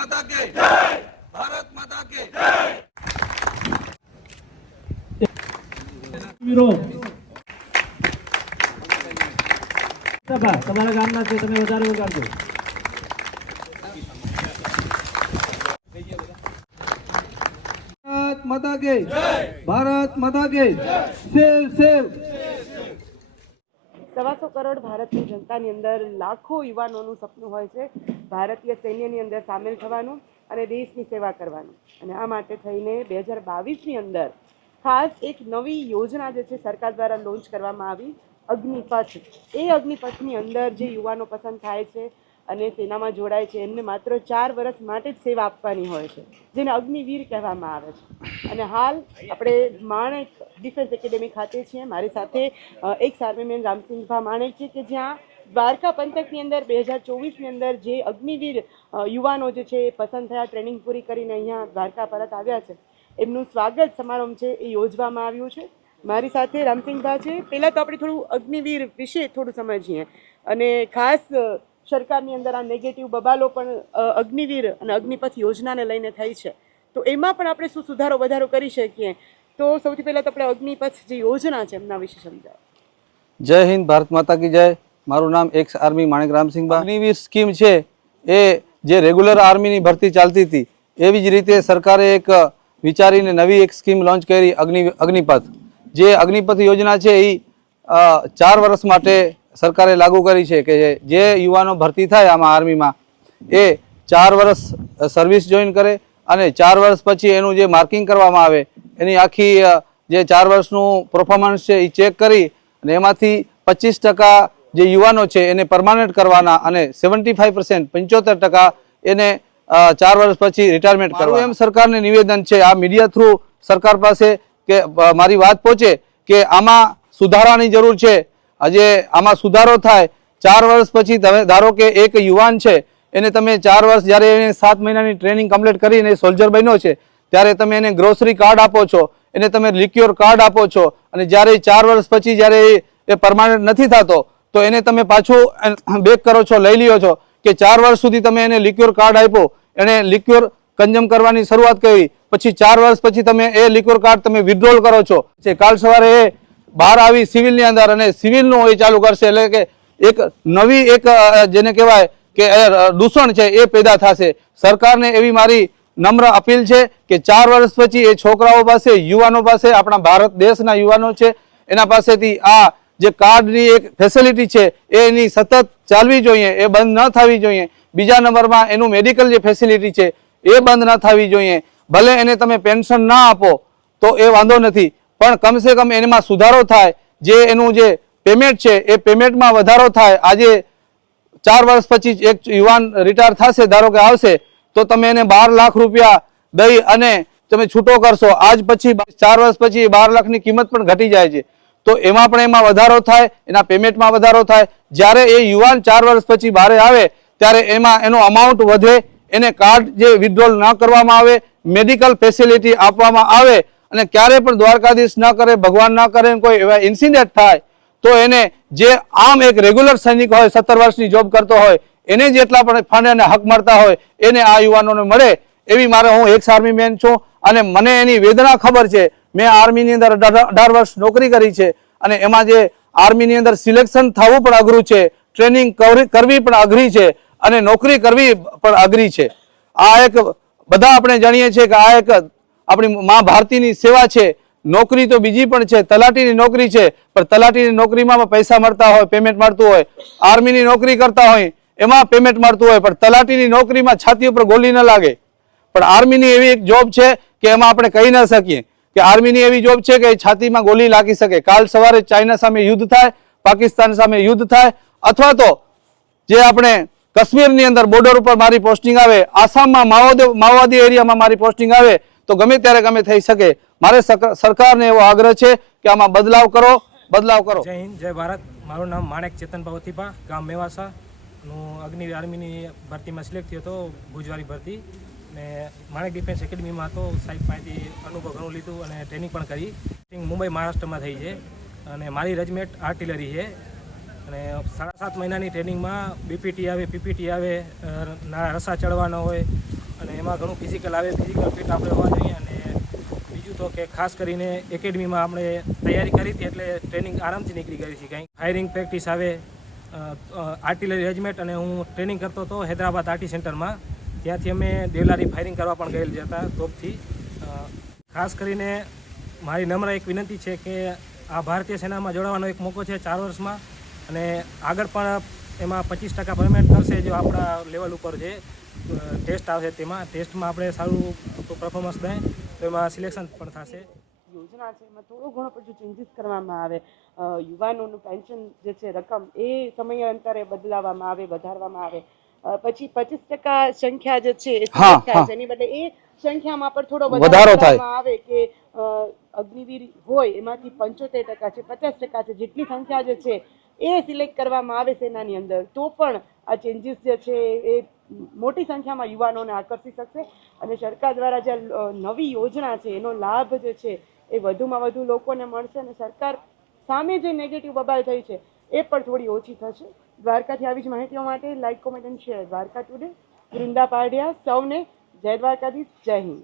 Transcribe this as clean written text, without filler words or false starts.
माता के जय, भारत माता के जय। તમારા ગામના છે, તમે વધારે વગાડજો। ભારત માતા કે જય, ભારત માતા કે જય, સેવ સેવ। 125 કરોડ ભારતની જનતાની અંદર લાખો યુવાનોનું સપનું હોય છે ભારતીય સૈન્યની અંદર સામેલ થવાનું અને દેશની સેવા કરવાનું। અને આ માટે થઈને 2022ની અંદર ખાસ એક નવી યોજના જે છે સરકાર દ્વારા લોન્ચ કરવામાં આવી, અગ્નિપથ। એ અગ્નિપથની અંદર જે યુવાનો પસંદ થાય છે અને સેનામાં જોડાય છે એમને માત્ર 4 વર્ષ માટે જ સેવા આપવાની હોય છે, જેને અગ્નિવીર કહેવામાં આવે છે। અને હાલ આપણે માણેક ડિફેન્સ એકેડેમી ખાતે છીએ। મારી સાથે એક્સ આર્મીમેન રામસિંહભા માણેક છે કે જ્યાં દ્વારકા પંથકની અંદર 2024ની અંદર જે અગ્નિવીર યુવાનો જે છે એ પસંદ થયા, ટ્રેનિંગ પૂરી કરીને અહીંયા દ્વારકા પરત આવ્યા છે, એમનું સ્વાગત સમારંભ છે એ યોજવામાં આવ્યું છે। મારી સાથે રામસિંહભા છે। પહેલાં તો આપણે થોડું અગ્નિવીર વિશે થોડું સમજીએ અને ખાસ સરકારની અંદર આ નેગેટિવ બબાલો પણ અગ્નિવીર અને અગ્નિપથ યોજનાને લઈને થઈ છે, તો એમાં પણ આપણે શું સુધારો વધારો કરી શકીએ? તો સૌથી પહેલાં તો આપણે અગ્નિપથ જે યોજના છે એમના વિશે સમજાવો। जय हिंद, भारत माता की जय। मारू नाम एक्स आर्मी माणिक रामसिंहभा। अग्निवीर स्कीम है ए जे रेग्युलर आर्मी नी भर्ती चालती थी एवी ज रीते सरकारे एक विचारीने नवी एक स्कीम लॉन्च करी, अग्निपथ। जे अग्निपथ योजना है ये 4 वर्ष माटे सरकारे लागू करी है कि जे युवानो भर्ती थाय आमां आर्मी में ए 4 वर्ष सर्विस जॉइन करे अने 4 वर्ष पछी एनुं जे मार्किंग करवामां आवे एनी आखी जे 4 वर्षनुं परफॉर्मन्स है ए चेक करी અને એમાંથી 25% જે યુવાનો છે એને પરમાનન્ટ કરવાના અને 75% 75% એને 4 વર્ષ પછી રિટાયરમેન્ટ કરવાનું। એમ સરકારને નિવેદન છે આ મીડિયા થ્રુ સરકાર પાસે કે મારી વાત પહોંચે કે આમાં સુધારાની જરૂર છે। આજે આમાં સુધારો થાય। 4 વર્ષ પછી તમે ધારો કે એક યુવાન છે એને તમે 4 વર્ષ જ્યારે એને 7 મહિનાની ટ્રેનિંગ કમ્પ્લીટ કરીને સોલ્જર બન્યો છે ત્યારે તમે એને ગ્રોસરી કાર્ડ આપો છો, એને તમે લિક્યોર કાર્ડ આપો છો અને જ્યારે 4 વર્ષ પછી જ્યારે એ પરમાનન્ટ નથી થતો તો એને તમે પાછું બેક કરો છો, લઈ લ્યો છો કે 4 વર્ષ સુધી તમે એને લિક્યોર કાર્ડ આપ્યો, એને લિક્યોર કન્ઝ્યુમ કરવાની શરૂઆત કરી, પછી 4 વર્ષ પછી તમે એ લિક્યોર કાર્ડ તમે વિથડ્રોલ કરો છો। કાલ સવારે એ બહાર આવી સિવિલની અંદર અને સિવિલનું એ ચાલુ કરશે એટલે કે એક નવી એક જેને કહેવાય કે દૂષણ છે એ પેદા થશે। સરકારને એવી મારી नम्र अपील है कि 4 वर्ष पछी ए छोकराओ पासे युवानों पासे अपना भारत देशना युवानों छे एना पासेथी आ जे कार्डनी एक फेसिलिटी है एनी सतत चालवी जोईए, ए बंद न थवी जोईए। बीजा नंबर में एनु मेडिकल जे फेसिलिटी है ए बंद न थवी जोईए। भले एने तमे पेन्शन ना आपो तो ए वांधो नथी, पण कम से कम एमां सुधारो थाय, जे एनु जे पेमेंट है ए पेमेंट में वधारो थाय। आजे 4 वर्ष पछी एक युवान रिटायर थशे, धारो के आवशे तो तमे एने 12 लाख रुपया दई अने तमे छूटो करशो। आज पछी 4 वर्ष पछी 12 लाख नी किंमत पण घटी जाय छे तो एमां पण एमां वधारो थाय, एना पेमेंट में वधारो थाय। ज्यारे ए युवान 4 वर्ष पछी बारे आवे त्यारे एमां एनो अमाउंट वधे, एने कार्ड जे विथड्रोल न करवामां आवे, मेडिकल फेसिलिटी आपवामां आवे अने क्यारे पण द्वारकाधीश न करे, भगवान न करे कोई एवा इन्सिडेंट थाय तो एने जे आम एक रेग्युलर सैनिक होय 17 वर्षनी जॉब करतो होय एने जेटला पण फंड अने हक मळता होय एने आ युवानोने मळे एवी मारे हूँ एक्स आर्मी मैन छूं अने मने एनी वेदना खबर छे। मैं आर्मी नी अंदर 18 वर्ष नौकरी करी छे अने एमां जे आर्मी नी अंदर सिलेक्शन थवुं पण अघरुं छे, ट्रेनिंग करवी पण अघरी छे अने नौकरी करवी पण अघरी छे। आ एक बधा आपणे जाणीए छे के आ एक आपणी मां भारतीनी सेवा छे। नौकरी तो बीजी पण छे, तलाटीनी नौकरी छे पण तलाटीनी नौकरीमां पैसा मळता होय, पेमेंट मळतुं होय। आर्मीनी नौकरी करता होय एमां पेमेंट मळतुं होय पण तलाटीनी नौकरीमां छाती पर गोली न लागे। पण आर्मीनी एवी एक जॉब छे के एमां आपणे कही न सकीए के आर्मीनी एवी जॉब छे के छातीमां गोली लागी सके। काल सवारे चाइना सामे युद्ध थाय, पाकिस्तान सामे युद्ध थाय अथवा तो जे आपणे कश्मीरनी अंदर बॉर्डर पर मारी पोस्टिंग आवे, आसाममां माओवादी एरियामां मारी पोस्टिंग आवे तो गमे त्यारे गमे थई सके। मारे सरकारने एवो आग्रह छे के आमां बदलाव करो। जय हिंद, जय भारत। मारू नाम माणेक चेतन पावथीपा, गाम मेवासा। अग्नि आर्मी भर्ती में सिलेक्ट थयो तो भुजवारी भर्ती ने माणेक डिफेन्स एकेडमी में तो साहेब पासेथी अनुभव घणुं लीधुं अने ट्रेनिंग पण करी। मुंबई महाराष्ट्र में थई छे अने मारी रेजिमेंट आर्टिलरी है अने 7.5 महीनानी ट्रेनिंग में बीपीटी आवे, पीपीटी आवे, रसा चढ़वानो होय અને એમાં ઘણું ફિઝિકલ આવે, ફિઝિકલ ફિટ આપણે હોવા જોઈએ. અને બીજું તો કે ખાસ કરીને એકેડમીમાં આપણે તૈયારી કરી હતી એટલે ટ્રેનિંગ આરામથી નીકળી ગઈ છે. કંઈ ફાયરિંગ પ્રેક્ટિસ આવે, આર્ટિલરી રેજિમેન્ટ, અને હું ટ્રેનિંગ કરતો હતો હૈદરાબાદ આર્ટી સેન્ટરમાં. ત્યાંથી અમે દેવલારી ફાયરિંગ કરવા પણ ગયેલ હતા તોપથી. ખાસ કરીને મારી નમ્ર એક વિનંતી છે કે આ ભારતીય સેનામાં જોડાવાનો એક મોકો છે 4 વર્ષમાં, અને આગળ પણ એમાં 25% પેમેન્ટ કરશે જો આપણા લેવલ ઉપર જે ટેસ્ટ આવશે તેમાં. ટેસ્ટમાં આપણે સારું પરફોર્મન્સ દઈએ તો એમાં સિલેક્શન પણ થશે. યોજના છે એમાં થોડો ઘણો પણ જો ચેન્જીસ કરવામાં આવે, યુવાનોનું પેન્શન જે છે રકમ એ સમયાંતરે બદલાવવામાં આવે, વધારવામાં આવે, પછી 25% સંખ્યા જે છે એ select થાય છે, એની બદલે એ સંખ્યામાં પણ થોડો વધારો કરવામાં આવે કે અગ્નિવીર હોય એમાંથી 75% છે, 50% છે, જેટલી સંખ્યા જે છે એ સિલેક્ટ કરવામાં આવે સેનાની અંદર, તો પણ આ ચેન્જીસ જે છે એ મોટી સંખ્યામાં યુવાનોને આકર્ષી શકશે. અને સરકાર દ્વારા જે નવી યોજના છે એનો લાભ જે છે એ વધુમાં વધુ લોકોને મળશે, અને સરકાર સામે જે નેગેટિવ બબાલ થઈ છે એ પણ થોડી ઓછી થશે. દ્વારકાથી આવી જ માહિતીઓ માટે like, comment and share. Dwarka today, Vrinda Padiya. સૌને જય દ્વારકાધીશ, જય હિન્દ.